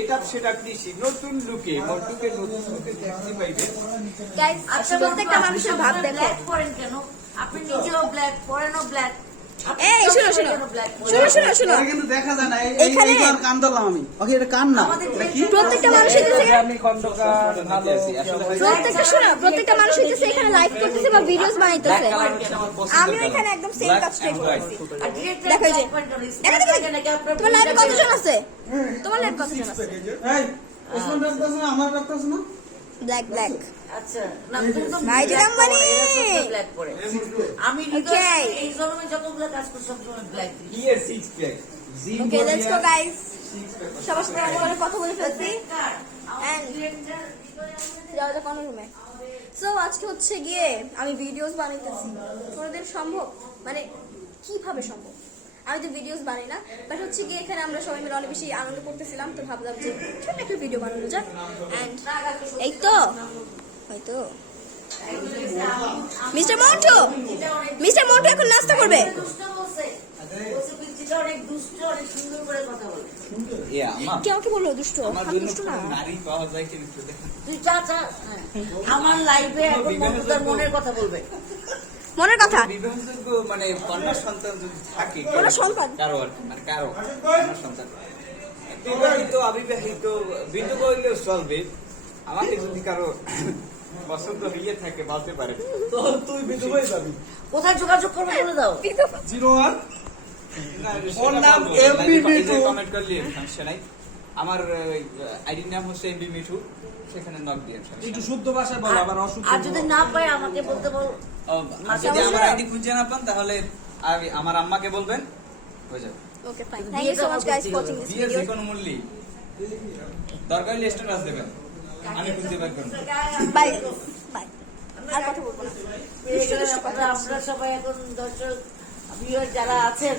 এটা সেটা কৃষি নতুন লুকে মন্টুকে নতুন লুকে দেখতে পাইবে। আচ্ছা প্রত্যেকটা মানুষের ভাব দেখো। ব্ল্যাক পরেন কেন? আপনি নিজেও ব্ল্যাক পরেনও ব্ল্যাক এই শোনো শোনো। শোনো শোনো শোনো। কিন্তু দেখা যায় না এখানে- কান ধরলাম আমি। ওকে এটা কান না। এটা প্রত্যেকটা মানুষ হইতেছে আমি খন্দকার ভালো প্রত্যেকটা শোনো প্রত্যেকটা মানুষ হইতেছে এখানে লাইভ করতেছে বা ভিডিওস বানাইতেছে। আমিও এখানে একদম সেম কাজটাই করতেছি। দেখো এই যে। ব্ল্যাক দেখো তোমার লাইভে কতজন আছে? তোমার লাইভে কতজন আছে? এই ওসমান ডাক্তার না আমার ডাক্তার না ব্ল্যাক ব্ল্যাক আচ্ছা। না তুমি তো ভাই দিলাম মানে। black পরে। আমি এই জন্মে যতগুলো কাজ করি সবসময় ব্ল্যাক ইয়ের six pack okay let's go guys সবার সাথে আমরা অনেক কথা বলে ফেলছি। যাওয়া যাক অন্য রুমে। সো আজকে হচ্ছে গিয়ে আমি ভিডিওস বানাইতেছি। কোনোদিন সম্ভব? মানে কীভাবে সম্ভব? আমি তো ভিডিওস বানাই না বাট হচ্ছে গিয়ে এখানে আমরা সবাই মিলে অনেক বেশি আনন্দ করতেছিলাম তো ভাবলাম যে ছোট্ট একটা ভিডিও বানানো যাক। অ্যান্ড এই তো হয়তো। মিস্টার মন্টু মিস্টার মন্টু এখন নাস্তা করবে। বলল দুষ্ট? দুষ্ট না। হ্যাঁ। আমার লাইফে মনের কথা বলবে। মনের কথা? মানে কন্যা সন্তান যদি থাকে কন্যা সন্তান? কারও আর মানে কারও সন্তান। বিবাহিত অবিবাহিত বিধবা হইলেও চলবে। আমাকে যদি কারও পছন্দ হইয়ে থাকে বলতে পারে। তো তুই বিধবাই যাবি। কোথায় যোগাযোগ করবে বলে দাও। Zero one. ওর নাম। কমেন্ট করলে সমস্যা নাই। আমার আইডির নাম হচ্ছে এমবি মিঠু সেখানে নক দিয়ে একটু শুদ্ধ ভাষায় বল আবার অশুদ্ধ আর যদি না পাই আমাকে বলতে বল। যদি আমার আইডি খুঁজে না পান তাহলে আমি- আমার আম্মাকে বলবেন হয়ে যাবে। Okay fine thank you so much guys watching this video দরকার হলে স্ট্যাটাস দেবেন। আমি খুঁজে বের করব। Bye bye. আর কথা বলব না। আমরা আমরা সবাই এখন দর্শক ভিউয়ার যারা আছেন।